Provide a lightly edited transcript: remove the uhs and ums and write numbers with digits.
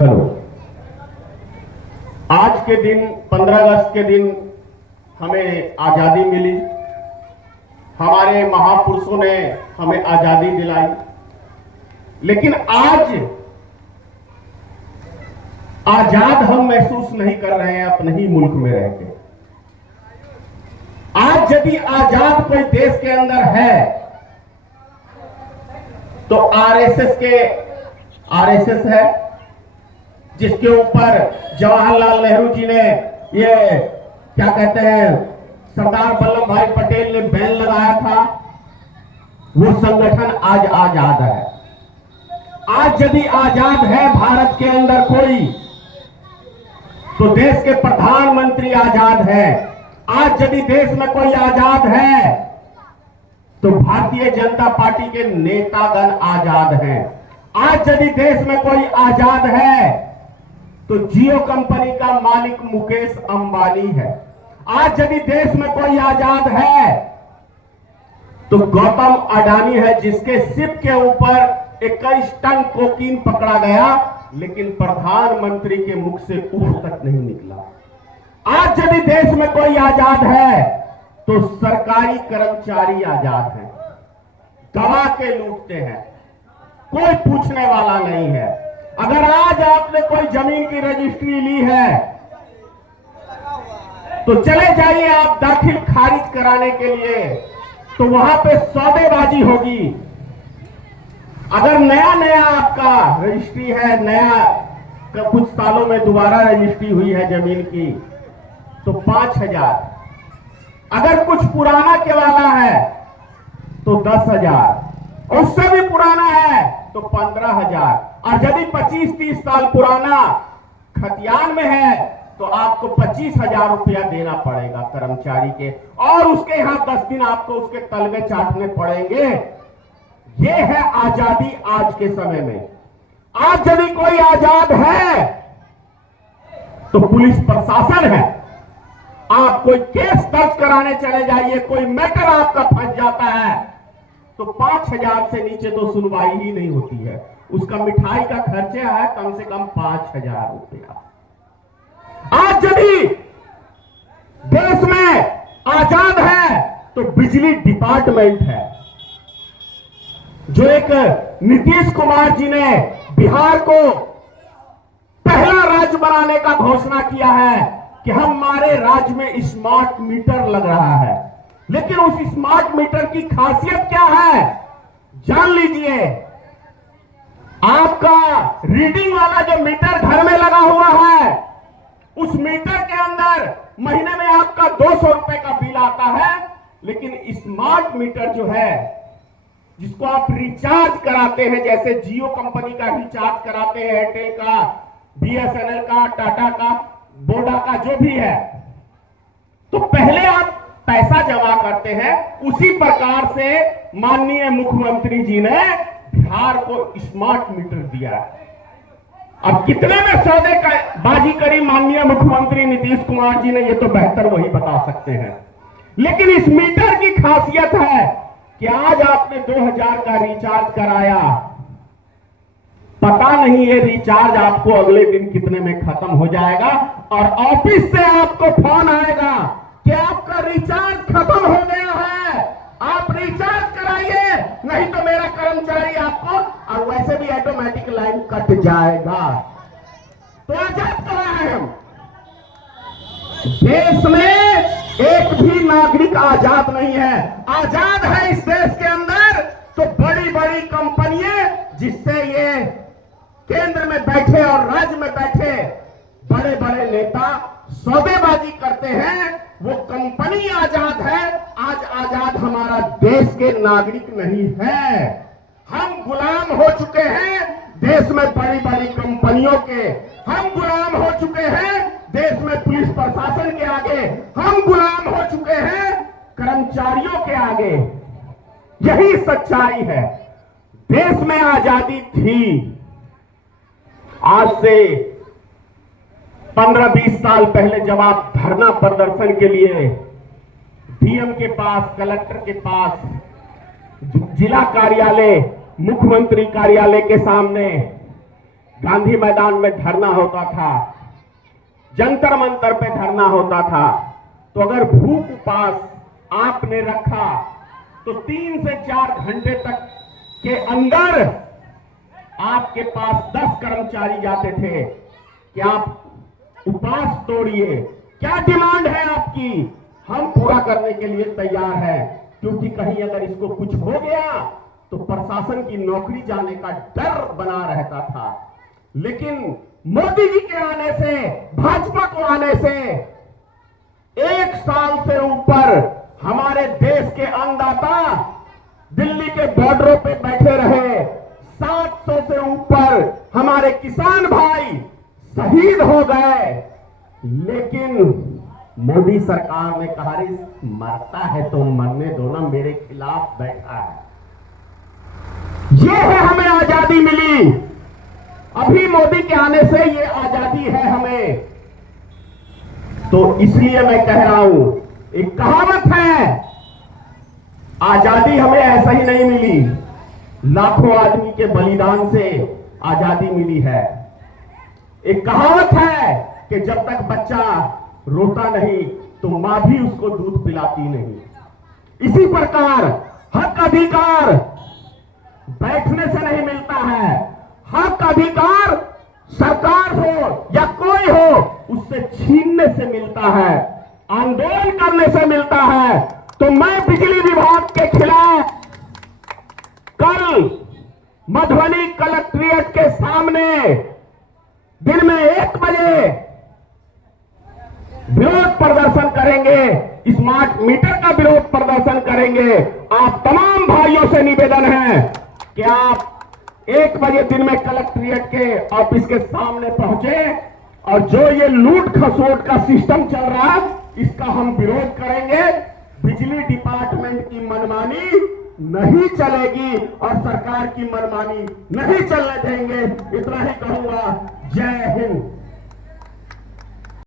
Hello. आज के दिन 15 अगस्त के दिन हमें आजादी मिली। हमारे महापुरुषों ने हमें आजादी दिलाई। लेकिन आज आजाद हम महसूस नहीं कर रहे हैं अपने ही मुल्क में रहकर। आज यदि आजाद कोई देश के अंदर है तो आरएसएस है, जिसके ऊपर जवाहरलाल नेहरू जी ने ये क्या कहते हैं सरदार वल्लभ भाई पटेल ने बैन लगाया था। वो संगठन आज आजाद है। आज यदि आजाद है भारत के अंदर कोई, तो देश के प्रधानमंत्री आजाद है। आज यदि देश में कोई आजाद है तो भारतीय जनता पार्टी के नेतागण आजाद हैं। आज यदि देश में कोई आजाद है तो जियो कंपनी का मालिक मुकेश अंबानी है। आज यदि देश में कोई आजाद है तो गौतम अडानी है, जिसके शिप के ऊपर 21 टन कोकीन पकड़ा गया, लेकिन प्रधानमंत्री के मुख से उफ तक नहीं निकला। आज यदि देश में कोई आजाद है तो सरकारी कर्मचारी आजाद हैं, दबा के लूटते हैं, कोई पूछने वाला नहीं है। अगर आज आपने कोई जमीन की रजिस्ट्री ली है तो चले जाइए आप दाखिल खारिज कराने के लिए, तो वहां पे सौदेबाजी होगी। अगर नया आपका रजिस्ट्री है, कुछ सालों में दोबारा रजिस्ट्री हुई है जमीन की, तो 5,000। अगर कुछ पुराना के वाला है तो 10,000, उससे भी पुराना है तो 15,000, और यदि 25-30 साल पुराना खतियान में है तो आपको 25,000 रुपया देना पड़ेगा कर्मचारी के, और उसके यहां 10 दिन आपको उसके तलवे चाटने पड़ेंगे। यह है आजादी आज के समय में। आज यदि कोई आजाद है तो पुलिस प्रशासन है। आप कोई केस दर्ज कराने चले जाइए, कोई मैटर आपका फंस जाता है तो 5,000 से नीचे तो सुनवाई ही नहीं होती है। उसका मिठाई का खर्चा है कम से कम 5,000 रुपया। आज यदि देश में आजाद है तो बिजली डिपार्टमेंट है, जो एक नीतीश कुमार जी ने बिहार को पहला राज्य बनाने का घोषणा किया है कि हमारे राज्य में स्मार्ट मीटर लग रहा है। लेकिन उस स्मार्ट मीटर की खासियत क्या है जान लीजिए। आपका रीडिंग वाला जो मीटर घर में लगा हुआ है, उस मीटर के अंदर महीने में आपका 200 रुपए का बिल आता है। लेकिन स्मार्ट मीटर जो है, जिसको आप रिचार्ज कराते हैं, जैसे जियो कंपनी का रिचार्ज कराते हैं, एयरटेल का, बीएसएनएल का, टाटा का, वोडा का, जो भी है, तो पहले आप पैसा जमा करते हैं। उसी प्रकार से माननीय मुख्यमंत्री जी ने बिहार को स्मार्ट मीटर दिया है। अब कितने में सौदे का बाजी करी माननीय मुख्यमंत्री नीतीश कुमार जी ने, ये तो बेहतर वही बता सकते हैं। लेकिन इस मीटर की खासियत है कि आज आपने 2,000 का रिचार्ज कराया, पता नहीं ये रिचार्ज आपको अगले दिन कितने में खत्म हो जाएगा, और ऑफिस से आपको फोन आएगा कि आपका रिचार्ज खत्म हो गया है, आप रिचार्ज कराइए, नहीं तो मेरा कर्मचारी आपको, और वैसे भी ऑटोमेटिक लाइन कट जाएगा। तो आजाद करा है हम। देश में एक भी नागरिक आजाद नहीं है। आजाद है इस देश के अंदर तो बड़ी बड़ी कंपनियां, जिससे ये केंद्र में बैठे और राज्य में बैठे बड़े बड़े नेता सौदेबाजी करते हैं, वो कंपनी आजाद है। आज आजाद हमारा देश के नागरिक नहीं है। हम गुलाम हो चुके हैं देश में बड़ी बड़ी कंपनियों के, हम गुलाम हो चुके हैं देश में पुलिस प्रशासन के आगे, हम गुलाम हो चुके हैं कर्मचारियों के आगे। यही सच्चाई है। देश में आजादी थी। आज से 15-20 साल पहले जब आप धरना प्रदर्शन के लिए डीएम के पास, कलेक्टर के पास, जिला कार्यालय, मुख्यमंत्री कार्यालय के सामने गांधी मैदान में धरना होता था, जंतर मंतर पे धरना होता था, तो अगर भूख उपास आपने रखा तो 3 से 4 घंटे तक के अंदर आपके पास 10 कर्मचारी जाते थे कि आप उपास तोड़िए, क्या डिमांड है आपकी, हम पूरा करने के लिए तैयार हैं, क्योंकि कहीं अगर इसको कुछ हो गया तो प्रशासन की नौकरी जाने का डर बना रहता था। लेकिन मोदी जी के आने से, भाजपा को आने से 1 साल से ऊपर हमारे देश के अन्नदाता दिल्ली के बॉर्डरों पे बैठे रहे, 700 से ऊपर हमारे किसान भाई शहीद हो गए, लेकिन मोदी सरकार ने कहा मरता है तो मरने दो ना, मेरे खिलाफ बैठा है। ये है हमें आजादी मिली, अभी मोदी के आने से ये आजादी है हमें। तो इसलिए मैं कह रहा हूं, एक कहावत है, आजादी हमें ऐसा ही नहीं मिली, लाखों आदमी के बलिदान से आजादी मिली है। एक कहावत है कि जब तक बच्चा रोता नहीं तो मां भी उसको दूध पिलाती नहीं। इसी प्रकार हक अधिकार बैठने से नहीं मिलता है, हक अधिकार सरकार हो या कोई हो उससे छीनने से मिलता है, आंदोलन करने से मिलता है। तो मैं बिजली विभाग के खिलाफ कल मधुबनी कलेक्ट्रेट के सामने दिन में 1 बजे विरोध प्रदर्शन करेंगे, स्मार्ट मीटर का विरोध प्रदर्शन करेंगे। आप तमाम भाइयों से निवेदन है कि आप 1 बजे दिन में कलेक्ट्रेट के ऑफिस के सामने पहुंचे और जो ये लूट खसोट का सिस्टम चल रहा है इसका हम विरोध करेंगे। बिजली डिपार्टमेंट की मनमानी नहीं चलेगी और सरकार की मनमानी नहीं चलने देंगे। इतना ही कहूंगा। जय हिंद।